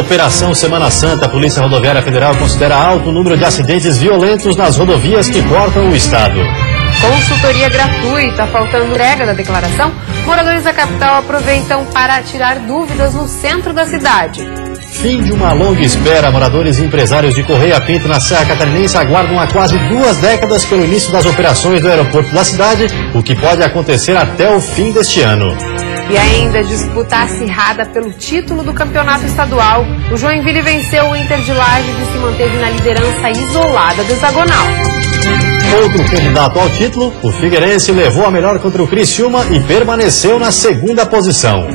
Operação Semana Santa. A Polícia Rodoviária Federal considera alto o número de acidentes violentos nas rodovias que cortam o estado. Consultoria gratuita. Faltando entrega da declaração, moradores da capital aproveitam para tirar dúvidas no centro da cidade. Fim de uma longa espera. Moradores e empresários de Correia Pinto, na Serra Catarinense, aguardam há quase 2 décadas pelo início das operações do aeroporto da cidade, o que pode acontecer até o fim deste ano. E ainda disputa acirrada pelo título do campeonato estadual. O Joinville venceu o Inter de Lages e se manteve na liderança isolada do hexagonal. Outro candidato ao título, o Figueirense, levou a melhor contra o Criciúma e permaneceu na 2ª posição.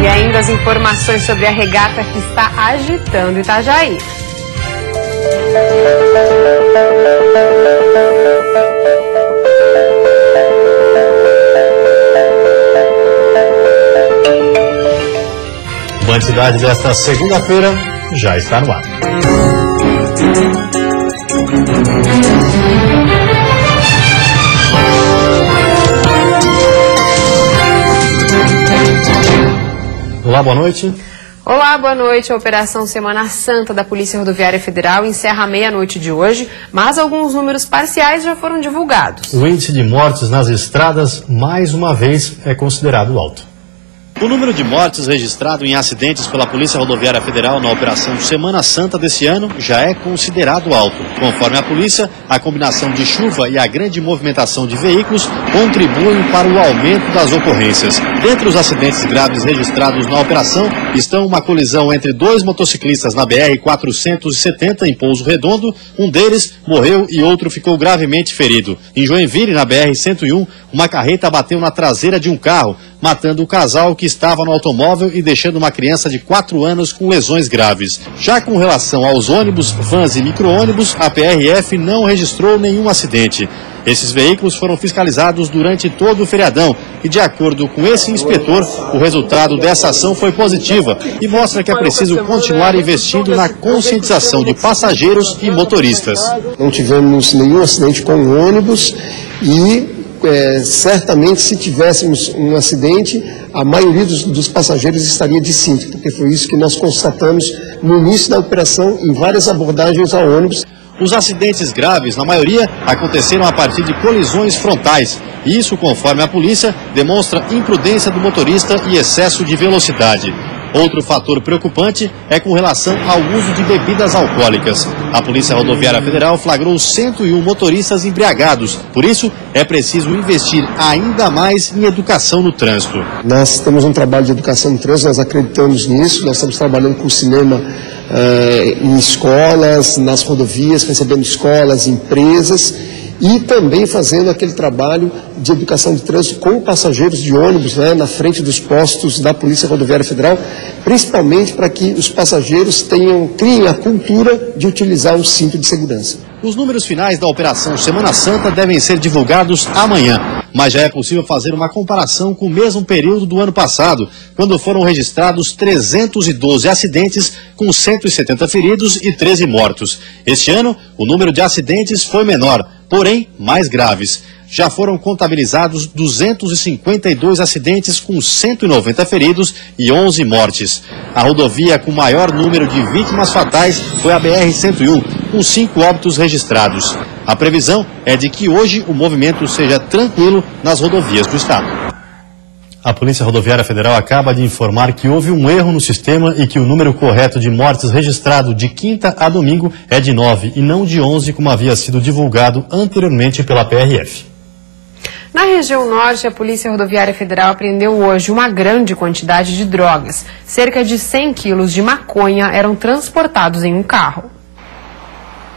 E ainda as informações sobre a regata que está agitando Itajaí. Band Cidade desta segunda-feira já está no ar. Olá, boa noite. Olá, boa noite. A Operação Semana Santa da Polícia Rodoviária Federal encerra à meia-noite de hoje, mas alguns números parciais já foram divulgados. O índice de mortes nas estradas, mais uma vez, é considerado alto. O número de mortes registrado em acidentes pela Polícia Rodoviária Federal na Operação Semana Santa desse ano já é considerado alto. Conforme a polícia, a combinação de chuva e a grande movimentação de veículos contribuem para o aumento das ocorrências. Dentre os acidentes graves registrados na operação estão uma colisão entre 2 motociclistas na BR-470 em Pouso Redondo. Um deles morreu e outro ficou gravemente ferido. Em Joinville, na BR-101, uma carreta bateu na traseira de um carro, matando o casal que estava no automóvel e deixando uma criança de 4 anos com lesões graves. Já com relação aos ônibus, vans e micro-ônibus, a PRF não registrou nenhum acidente. Esses veículos foram fiscalizados durante todo o feriadão e, de acordo com esse inspetor, o resultado dessa ação foi positiva e mostra que é preciso continuar investindo na conscientização de passageiros e motoristas. Não tivemos nenhum acidente com o ônibus e certamente, se tivéssemos um acidente, a maioria dos passageiros estaria de cinto, porque foi isso que nós constatamos no início da operação em várias abordagens ao ônibus. Os acidentes graves, na maioria, aconteceram a partir de colisões frontais. Isso, conforme a polícia, demonstra imprudência do motorista e excesso de velocidade. Outro fator preocupante é com relação ao uso de bebidas alcoólicas. A Polícia Rodoviária Federal flagrou 101 motoristas embriagados. Por isso, é preciso investir ainda mais em educação no trânsito. Nós temos um trabalho de educação no trânsito, nós acreditamos nisso, nós estamos trabalhando com o cinema em escolas, nas rodovias, recebendo escolas, empresas, e também fazendo aquele trabalho de educação de trânsito com passageiros de ônibus, na frente dos postos da Polícia Rodoviária Federal, principalmente para que os passageiros criem a cultura de utilizar o cinto de segurança. Os números finais da Operação Semana Santa devem ser divulgados amanhã, mas já é possível fazer uma comparação com o mesmo período do ano passado, quando foram registrados 312 acidentes com 170 feridos e 13 mortos. Este ano, o número de acidentes foi menor, porém mais graves. Já foram contabilizados 252 acidentes com 190 feridos e 11 mortes. A rodovia com maior número de vítimas fatais foi a BR-101, com 5 óbitos registrados. A previsão é de que hoje o movimento seja tranquilo nas rodovias do estado. A Polícia Rodoviária Federal acaba de informar que houve um erro no sistema e que o número correto de mortes registrado de quinta a domingo é de 9 e não de 11, como havia sido divulgado anteriormente pela PRF. Na região norte, a Polícia Rodoviária Federal apreendeu hoje uma grande quantidade de drogas. Cerca de 100 quilos de maconha eram transportados em um carro.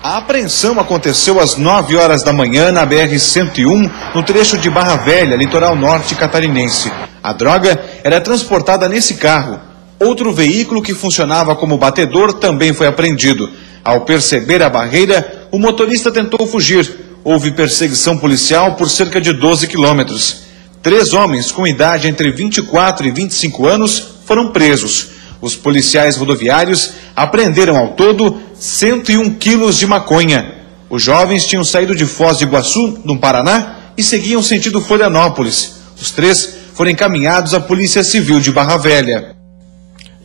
A apreensão aconteceu às 9 horas da manhã na BR-101, no trecho de Barra Velha, litoral norte catarinense. A droga era transportada nesse carro. Outro veículo que funcionava como batedor também foi apreendido. Ao perceber a barreira, o motorista tentou fugir. Houve perseguição policial por cerca de 12 quilômetros. 3 homens com idade entre 24 e 25 anos foram presos. Os policiais rodoviários apreenderam ao todo 101 quilos de maconha. Os jovens tinham saído de Foz do Iguaçu, no Paraná, e seguiam sentido Florianópolis. Os 3 foram encaminhados à Polícia Civil de Barra Velha.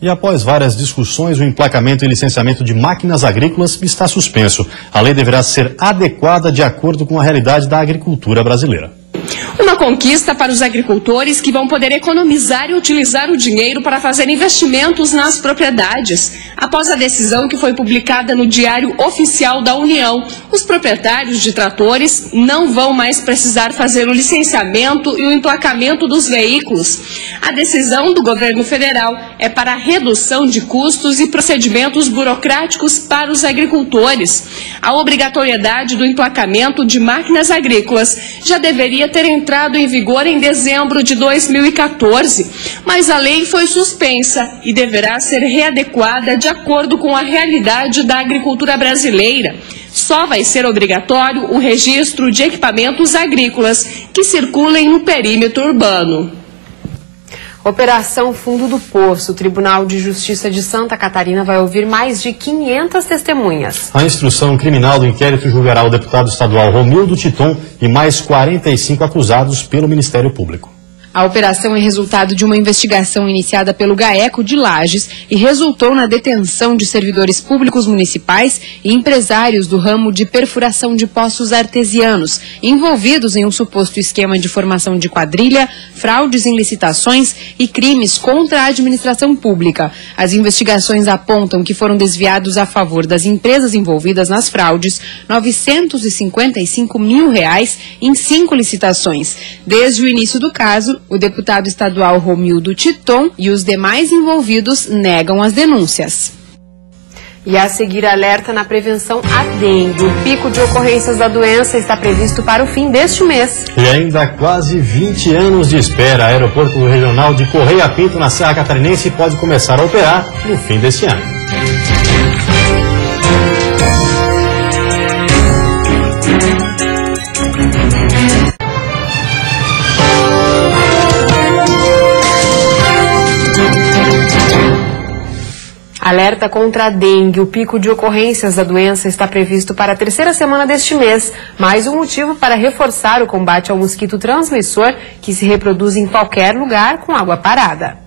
E após várias discussões, o emplacamento e licenciamento de máquinas agrícolas está suspenso. A lei deverá ser adequada de acordo com a realidade da agricultura brasileira. Uma conquista para os agricultores que vão poder economizar e utilizar o dinheiro para fazer investimentos nas propriedades. Após a decisão que foi publicada no Diário Oficial da União, os proprietários de tratores não vão mais precisar fazer o licenciamento e o emplacamento dos veículos. A decisão do governo federal é para a redução de custos e procedimentos burocráticos para os agricultores. A obrigatoriedade do emplacamento de máquinas agrícolas já deveria ter entrado em vigor em dezembro de 2014, mas a lei foi suspensa e deverá ser readequada de acordo com a realidade da agricultura brasileira. Só vai ser obrigatório o registro de equipamentos agrícolas que circulem no perímetro urbano. Operação Fundo do Poço. O Tribunal de Justiça de Santa Catarina vai ouvir mais de 500 testemunhas. A instrução criminal do inquérito julgará o deputado estadual Romildo Titon e mais 45 acusados pelo Ministério Público. A operação é resultado de uma investigação iniciada pelo GAECO de Lages e resultou na detenção de servidores públicos municipais e empresários do ramo de perfuração de poços artesianos, envolvidos em um suposto esquema de formação de quadrilha, fraudes em licitações e crimes contra a administração pública. As investigações apontam que foram desviados a favor das empresas envolvidas nas fraudes R$ 955 mil em 5 licitações. Desde o início do caso, o deputado estadual Romildo Titon e os demais envolvidos negam as denúncias. E a seguir, alerta na prevenção à dengue. O pico de ocorrências da doença está previsto para o fim deste mês. E ainda há quase 20 anos de espera, o Aeroporto Regional de Correia Pinto, na Serra Catarinense, pode começar a operar no fim deste ano. Alerta contra a dengue. O pico de ocorrências da doença está previsto para a 3ª semana deste mês. Mais um motivo para reforçar o combate ao mosquito transmissor que se reproduz em qualquer lugar com água parada.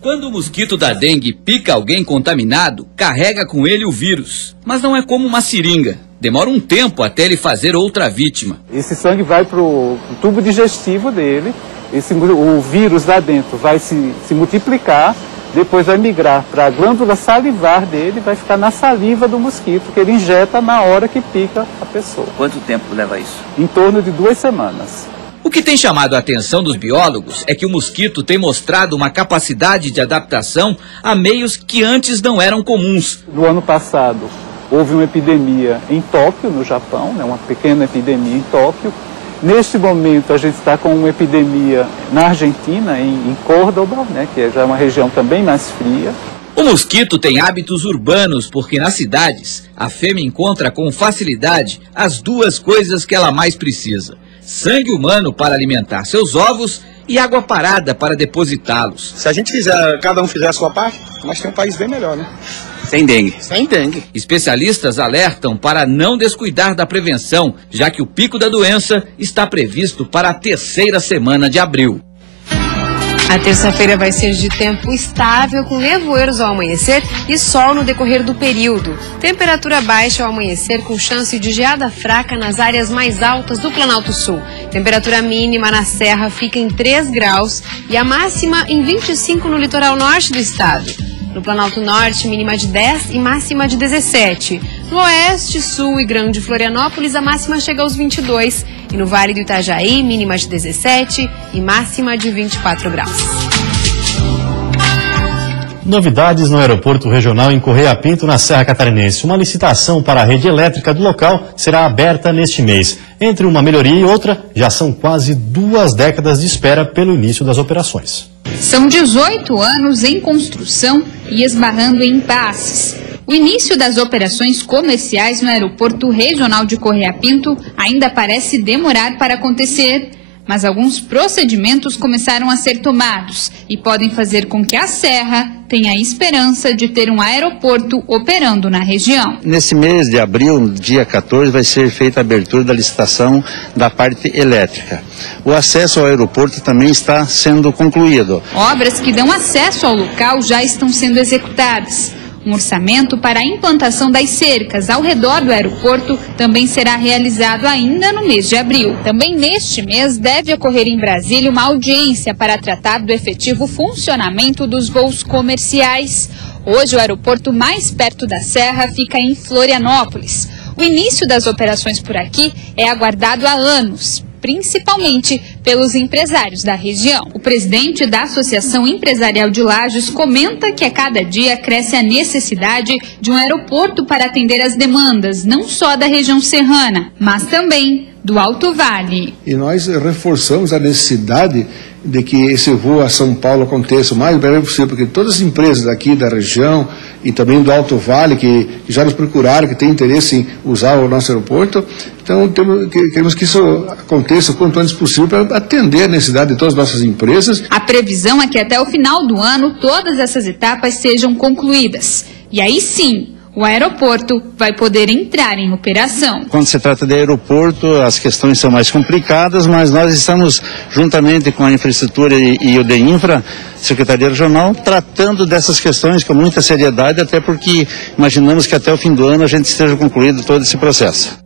Quando o mosquito da dengue pica alguém contaminado, carrega com ele o vírus. Mas não é como uma seringa. Demora um tempo até ele fazer outra vítima. Esse sangue vai para o tubo digestivo dele, o vírus lá dentro vai se multiplicar. Depois vai migrar para a glândula salivar dele, vai ficar na saliva do mosquito, que ele injeta na hora que pica a pessoa. Quanto tempo leva isso? Em torno de 2 semanas. O que tem chamado a atenção dos biólogos é que o mosquito tem mostrado uma capacidade de adaptação a meios que antes não eram comuns. No ano passado, houve uma epidemia em Tóquio, no Japão, uma pequena epidemia em Tóquio. Neste momento, a gente está com uma epidemia na Argentina, em Córdoba, que já é uma região também mais fria. O mosquito tem hábitos urbanos porque nas cidades a fêmea encontra com facilidade as duas coisas que ela mais precisa: sangue humano para alimentar seus ovos e água parada para depositá-los. Se a gente cada um fizer a sua parte, nós temos um país bem melhor, né? Sem dengue. Sem dengue. Especialistas alertam para não descuidar da prevenção, já que o pico da doença está previsto para a 3ª semana de abril. A terça-feira vai ser de tempo estável, com nevoeiros ao amanhecer e sol no decorrer do período. Temperatura baixa ao amanhecer, com chance de geada fraca nas áreas mais altas do Planalto Sul. Temperatura mínima na Serra fica em 3 graus e a máxima em 25 no litoral norte do estado. No Planalto Norte, mínima de 10 e máxima de 17. No Oeste, Sul e Grande Florianópolis, a máxima chega aos 22. E no Vale do Itajaí, mínima de 17 e máxima de 24 graus. Novidades no Aeroporto Regional em Correia Pinto, na Serra Catarinense. Uma licitação para a rede elétrica do local será aberta neste mês. Entre uma melhoria e outra, já são quase 2 décadas de espera pelo início das operações. São 18 anos em construção e esbarrando em impasses. O início das operações comerciais no Aeroporto Regional de Correia Pinto ainda parece demorar para acontecer. mas alguns procedimentos começaram a ser tomados e podem fazer com que a Serra tenha a esperança de ter um aeroporto operando na região. Nesse mês de abril, dia 14, vai ser feita a abertura da licitação da parte elétrica. O acesso ao aeroporto também está sendo concluído. Obras que dão acesso ao local já estão sendo executadas. Um orçamento para a implantação das cercas ao redor do aeroporto também será realizado ainda no mês de abril. Também neste mês deve ocorrer em Brasília uma audiência para tratar do efetivo funcionamento dos voos comerciais. Hoje o aeroporto mais perto da Serra fica em Florianópolis. O início das operações por aqui é aguardado há anos, principalmente pelos empresários da região. O presidente da Associação Empresarial de Lages comenta que a cada dia cresce a necessidade de um aeroporto para atender as demandas, não só da região serrana, mas também do Alto Vale. E nós reforçamos a necessidade de que esse voo a São Paulo aconteça o mais breve possível, porque todas as empresas aqui da região e também do Alto Vale, que já nos procuraram, que têm interesse em usar o nosso aeroporto, então queremos que isso aconteça o quanto antes possível para atender a necessidade de todas as nossas empresas. A previsão é que até o final do ano todas essas etapas sejam concluídas. E aí sim, o aeroporto vai poder entrar em operação. Quando se trata de aeroporto, as questões são mais complicadas, mas nós estamos, juntamente com a infraestrutura e o DEINFRA, Secretaria Regional, tratando dessas questões com muita seriedade, até porque imaginamos que até o fim do ano a gente esteja concluído todo esse processo.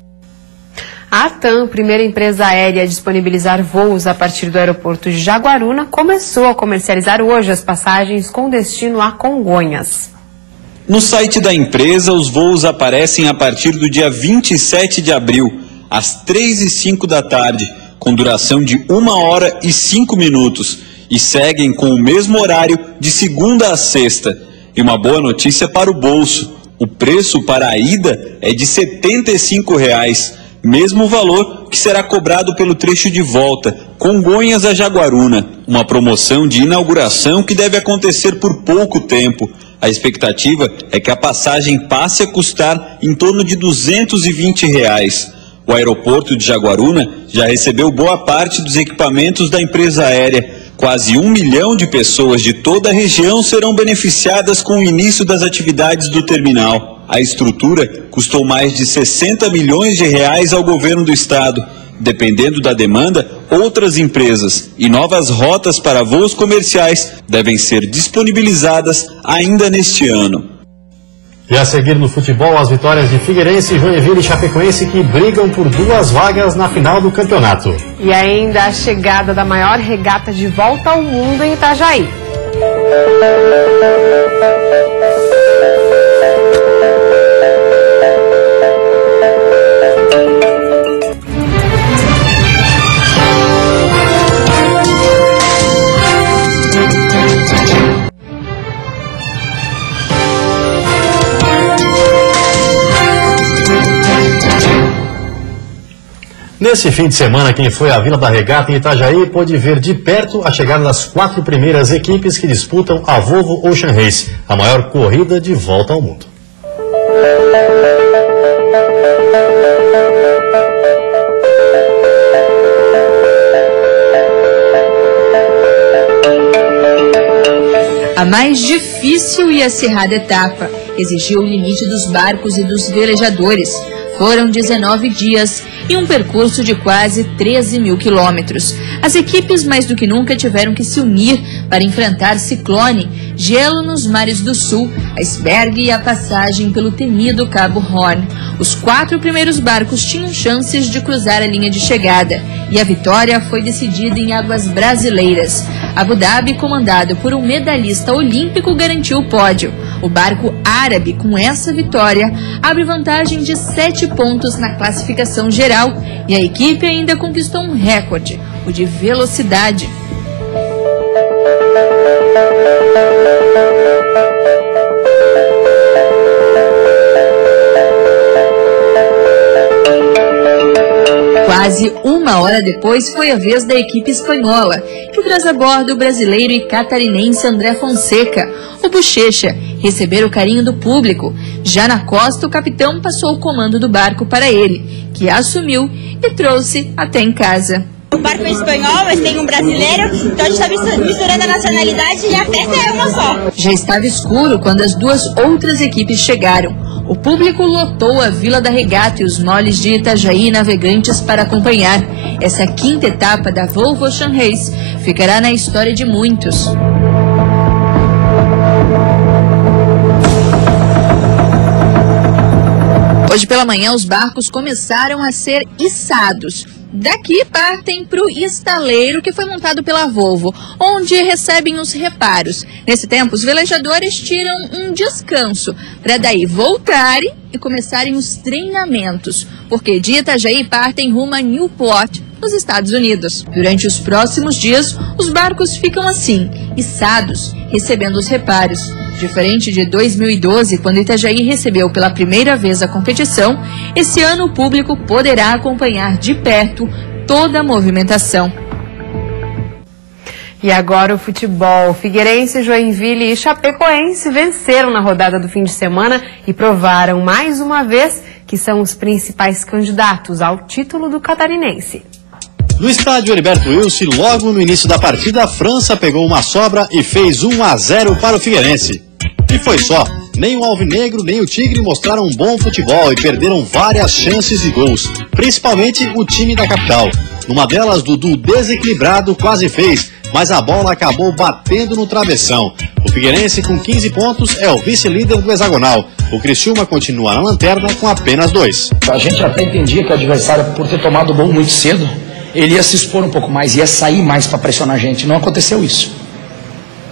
A TAM, primeira empresa aérea a disponibilizar voos a partir do aeroporto de Jaguaruna, começou a comercializar hoje as passagens com destino a Congonhas. No site da empresa, os voos aparecem a partir do dia 27 de abril, às 3h05 da tarde, com duração de 1 hora e 5 minutos, e seguem com o mesmo horário de segunda a sexta. E uma boa notícia para o bolso: o preço para a ida é de R$ 75, mesmo valor que será cobrado pelo trecho de volta, Congonhas a Jaguaruna, uma promoção de inauguração que deve acontecer por pouco tempo. A expectativa é que a passagem passe a custar em torno de R$ 220. O aeroporto de Jaguaruna já recebeu boa parte dos equipamentos da empresa aérea. Quase 1 milhão de pessoas de toda a região serão beneficiadas com o início das atividades do terminal. A estrutura custou mais de R$ 60 milhões ao governo do estado. Dependendo da demanda, outras empresas e novas rotas para voos comerciais devem ser disponibilizadas ainda neste ano. E a seguir no futebol, as vitórias de Figueirense, Joinville e Chapecoense, que brigam por 2 vagas na final do campeonato. E ainda a chegada da maior regata de volta ao mundo em Itajaí. Nesse fim de semana, quem foi à Vila da Regata em Itajaí pôde ver de perto a chegada das 4 primeiras equipes que disputam a Volvo Ocean Race, a maior corrida de volta ao mundo. A mais difícil e acirrada etapa exigiu o limite dos barcos e dos velejadores. Foram 19 dias e um percurso de quase 13 mil quilômetros. As equipes mais do que nunca tiveram que se unir para enfrentar ciclone, gelo nos mares do sul, iceberg e a passagem pelo temido Cabo Horn. Os 4 primeiros barcos tinham chances de cruzar a linha de chegada e a vitória foi decidida em águas brasileiras. Abu Dhabi, comandado por um medalhista olímpico, garantiu o pódio. O barco árabe, com essa vitória, abre vantagem de 7 pontos na classificação geral e a equipe ainda conquistou um recorde, o de velocidade. Quase 1 hora depois foi a vez da equipe espanhola, que traz a bordo o brasileiro e catarinense André Fonseca, o Bochecha, receber o carinho do público. Já na costa, o capitão passou o comando do barco para ele, que assumiu e trouxe até em casa. O barco é espanhol, mas tem um brasileiro, então a gente está misturando a nacionalidade e a festa é uma só. Já estava escuro quando as duas outras equipes chegaram. O público lotou a Vila da Regata e os moles de Itajaí navegantes para acompanhar. Essa quinta etapa da Volvo Ocean Race ficará na história de muitos. Hoje pela manhã, os barcos começaram a ser içados. Daqui partem para o estaleiro que foi montado pela Volvo, onde recebem os reparos. Nesse tempo, os velejadores tiram um descanso, para daí voltarem e começarem os treinamentos, porque de Itajaí partem rumo a Newport, nos Estados Unidos. Durante os próximos dias, os barcos ficam assim, içados, recebendo os reparos. Diferente de 2012, quando Itajaí recebeu pela primeira vez a competição, esse ano o público poderá acompanhar de perto toda a movimentação. E agora o futebol. Figueirense, Joinville e Chapecoense venceram na rodada do fim de semana e provaram mais uma vez que são os principais candidatos ao título do catarinense. No estádio Heriberto Wilson, logo no início da partida, a França pegou uma sobra e fez 1-0 para o Figueirense. E foi só. Nem o Alvinegro nem o Tigre mostraram um bom futebol e perderam várias chances de gols, principalmente o time da capital. Numa delas, Dudu, desequilibrado, quase fez, mas a bola acabou batendo no travessão. O Figueirense, com 15 pontos, é o vice-líder do hexagonal. O Criciúma continua na lanterna com apenas 2. A gente até entendia que o adversário, por ter tomado o gol muito cedo, ele ia se expor um pouco mais, ia sair mais para pressionar a gente. Não aconteceu isso,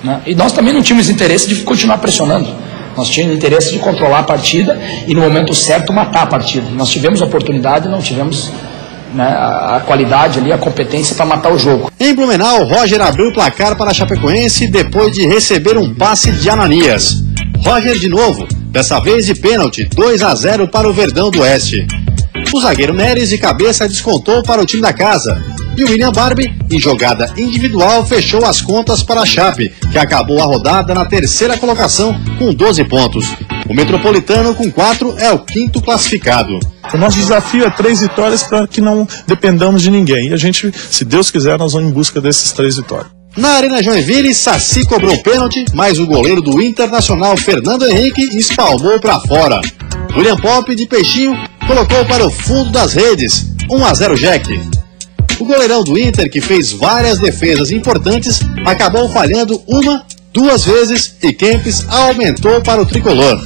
né? E nós também não tínhamos interesse de continuar pressionando. Nós tínhamos interesse de controlar a partida e no momento certo matar a partida. Nós tivemos a oportunidade, não tivemos, né, a qualidade ali, a competência para matar o jogo. Em Blumenau, Roger abriu o placar para a Chapecoense depois de receber um passe de Ananias. Roger de novo, dessa vez de pênalti, 2-0 para o Verdão do Oeste. O zagueiro Neres de cabeça descontou para o time da casa. E o William Barbie, em jogada individual, fechou as contas para a Chape, que acabou a rodada na terceira colocação com 12 pontos. O Metropolitano, com 4, é o quinto classificado. O nosso desafio é 3 vitórias para que não dependamos de ninguém. E a gente, se Deus quiser, nós vamos em busca dessas 3 vitórias. Na Arena Joinville, Saci cobrou pênalti, mas o goleiro do Internacional, Fernando Henrique, espalmou para fora. William Pop, de peixinho, colocou para o fundo das redes, 1-0 Jack. O goleirão do Inter, que fez várias defesas importantes, acabou falhando 1, 2 vezes e Kempis aumentou para o tricolor.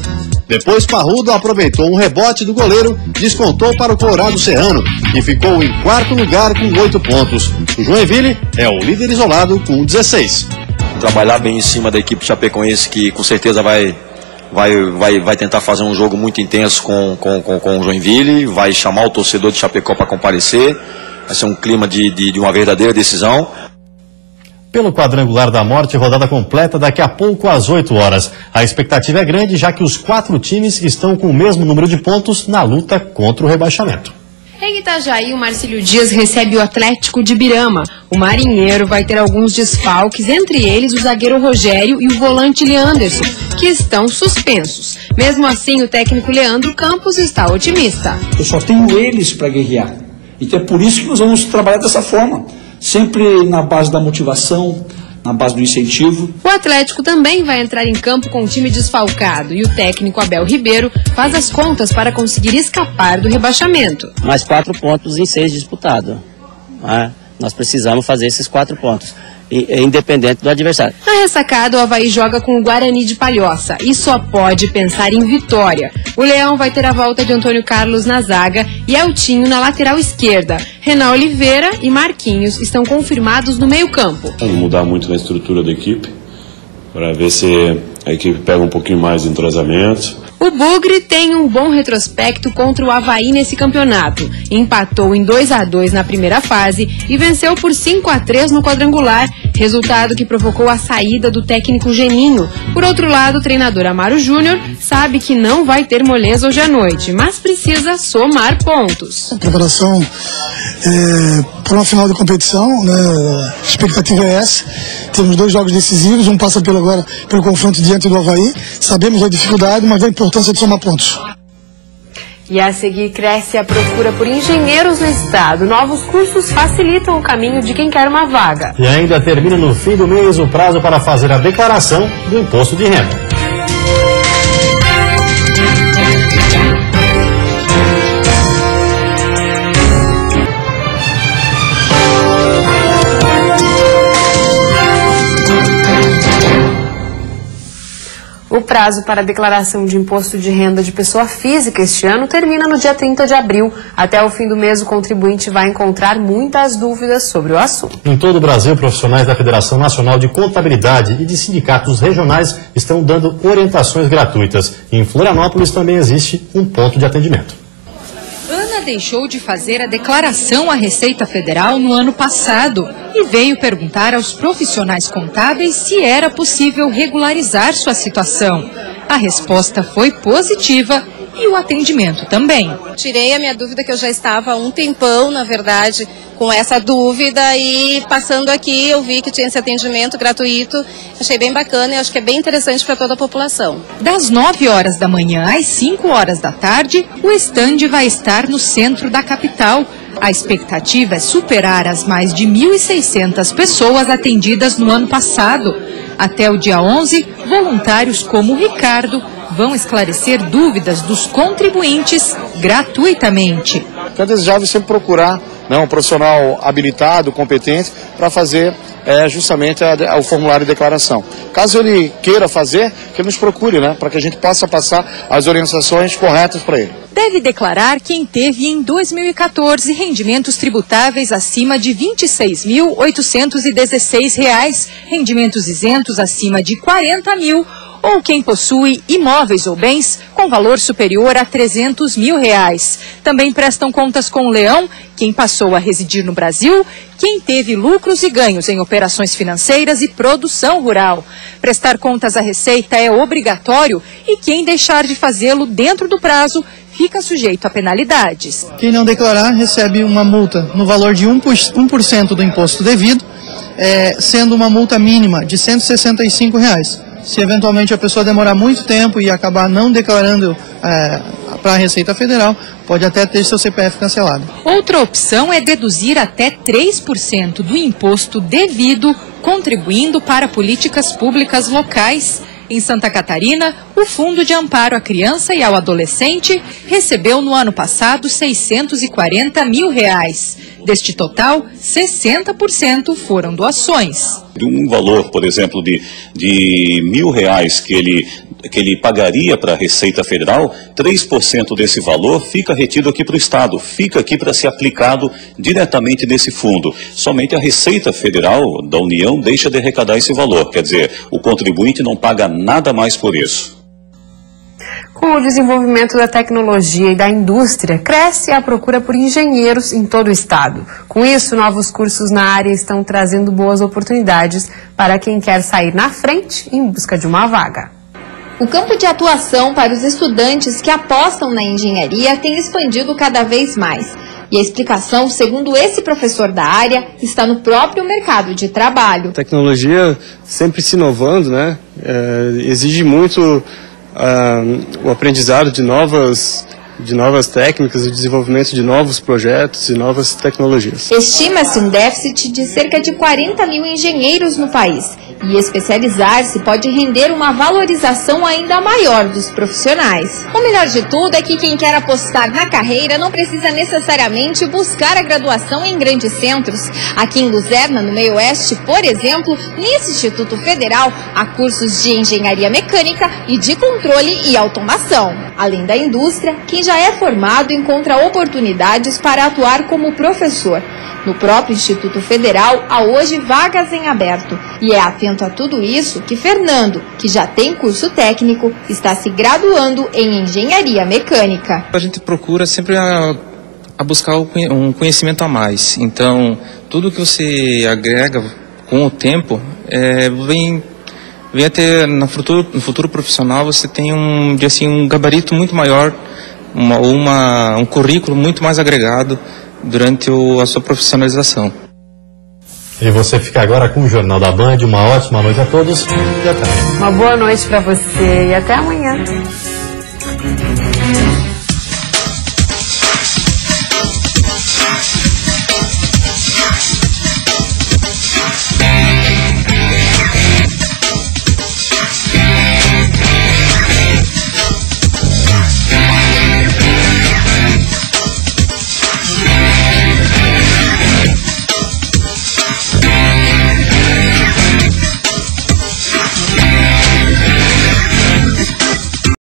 Depois Parrudo aproveitou um rebote do goleiro, descontou para o Colorado Serrano, que ficou em 4º lugar com 8 pontos. O Joinville é o líder isolado com 16. Trabalhar bem em cima da equipe Chapecoense, que com certeza vai tentar fazer um jogo muito intenso com o Joinville, vai chamar o torcedor de Chapecó para comparecer, vai ser um clima de uma verdadeira decisão. Pelo quadrangular da morte, rodada completa daqui a pouco às 8 horas. A expectativa é grande, já que os 4 times estão com o mesmo número de pontos na luta contra o rebaixamento. Em Itajaí, o Marcílio Dias recebe o Atlético de Birama. O Marinheiro vai ter alguns desfalques, entre eles o zagueiro Rogério e o volante Leanderson, que estão suspensos. Mesmo assim, o técnico Leandro Campos está otimista. Eu só tenho eles para guerrear. Então é por isso que nós vamos trabalhar dessa forma. Sempre na base da motivação, na base do incentivo. O Atlético também vai entrar em campo com o time desfalcado e o técnico Abel Ribeiro faz as contas para conseguir escapar do rebaixamento. Mais 4 pontos em 6 disputados. Nós precisamos fazer esses 4 pontos, independente do adversário. Na ressacada, o Avaí joga com o Guarani de Palhoça e só pode pensar em vitória. O Leão vai ter a volta de Antônio Carlos na zaga e Eltinho na lateral esquerda. Renan Oliveira e Marquinhos estão confirmados no meio-campo. Vamos mudar muito na estrutura da equipe, para ver se a equipe pega um pouquinho mais de entrosamento. O Bugre tem um bom retrospecto contra o Avaí nesse campeonato. Empatou em 2-2 na primeira fase e venceu por 5-3 no quadrangular, resultado que provocou a saída do técnico Geninho. Por outro lado, o treinador Amaro Júnior sabe que não vai ter moleza hoje à noite, mas precisa somar pontos. A preparação para uma final de competição, né? A expectativa é essa. Temos 2 jogos decisivos, um passa agora pelo confronto diante do Avaí. Sabemos a dificuldade, mas a importância de somar pontos. E a seguir, cresce a procura por engenheiros no estado. Novos cursos facilitam o caminho de quem quer uma vaga. E ainda termina no fim do mês o prazo para fazer a declaração do imposto de renda. O prazo para a declaração de imposto de renda de pessoa física este ano termina no dia 30 de abril. Até o fim do mês, o contribuinte vai encontrar muitas dúvidas sobre o assunto. Em todo o Brasil, profissionais da Federação Nacional de Contabilidade e de sindicatos regionais estão dando orientações gratuitas. Em Florianópolis também existe um ponto de atendimento. Deixou de fazer a declaração à Receita Federal no ano passado e veio perguntar aos profissionais contábeis se era possível regularizar sua situação. A resposta foi positiva e o atendimento também. Tirei a minha dúvida, que eu já estava há um tempão, na verdade, com essa dúvida, e passando aqui eu vi que tinha esse atendimento gratuito. Achei bem bacana e acho que é bem interessante para toda a população. Das 9 horas da manhã às 5 horas da tarde, o estande vai estar no centro da capital. A expectativa é superar as mais de 1.600 pessoas atendidas no ano passado. Até o dia 11, voluntários como o Ricardo vão esclarecer dúvidas dos contribuintes gratuitamente. É desejável sempre procurar um profissional habilitado, competente, para fazer justamente o formulário de declaração. Caso ele queira fazer, que ele nos procure, para que a gente possa passar as orientações corretas para ele. Deve declarar quem teve em 2014 rendimentos tributáveis acima de R$ 26.816, rendimentos isentos acima de R$ 40.000, ou quem possui imóveis ou bens com valor superior a R$ 300 mil. Também prestam contas com o Leão quem passou a residir no Brasil, quem teve lucros e ganhos em operações financeiras e produção rural. Prestar contas à Receita é obrigatório e quem deixar de fazê-lo dentro do prazo fica sujeito a penalidades. Quem não declarar recebe uma multa no valor de 1% do imposto devido, sendo uma multa mínima de R$ 165. Se eventualmente a pessoa demorar muito tempo e acabar não declarando para a Receita Federal, pode até ter seu CPF cancelado. Outra opção é deduzir até 3% do imposto devido, contribuindo para políticas públicas locais. Em Santa Catarina, o Fundo de Amparo à Criança e ao Adolescente recebeu no ano passado R$ 640 mil. Deste total, 60% foram doações. De um valor, por exemplo, de R$1.000 que ele pagaria para a Receita Federal, 3% desse valor fica retido aqui para o Estado, fica aqui para ser aplicado diretamente nesse fundo. Somente a Receita Federal da União deixa de arrecadar esse valor, quer dizer, o contribuinte não paga nada mais por isso. Com o desenvolvimento da tecnologia e da indústria, cresce a procura por engenheiros em todo o estado. Com isso, novos cursos na área estão trazendo boas oportunidades para quem quer sair na frente em busca de uma vaga. O campo de atuação para os estudantes que apostam na engenharia tem expandido cada vez mais. E a explicação, segundo esse professor da área, está no próprio mercado de trabalho. A tecnologia sempre se inovando, exige muito o aprendizado de novas técnicas, o desenvolvimento de novos projetos e novas tecnologias. Estima-se um déficit de cerca de 40 mil engenheiros no país. E especializar-se pode render uma valorização ainda maior dos profissionais. O melhor de tudo é que quem quer apostar na carreira não precisa necessariamente buscar a graduação em grandes centros. Aqui em Luzerna, no meio oeste, por exemplo, nesse Instituto Federal, há cursos de engenharia mecânica e de controle e automação. Além da indústria, quem já é formado encontra oportunidades para atuar como professor. No próprio Instituto Federal, há hoje vagas em aberto. E é atento a tudo isso que Fernando, que já tem curso técnico, está se graduando em engenharia mecânica. A gente procura sempre a buscar um conhecimento a mais. Então, tudo que você agrega com o tempo, vem a ter, no futuro profissional, você tem um gabarito muito maior, um currículo muito mais agregado durante a sua profissionalização. E você fica agora com o Jornal da Band. Uma ótima noite a todos e até amanhã. Uma boa noite para você e até amanhã.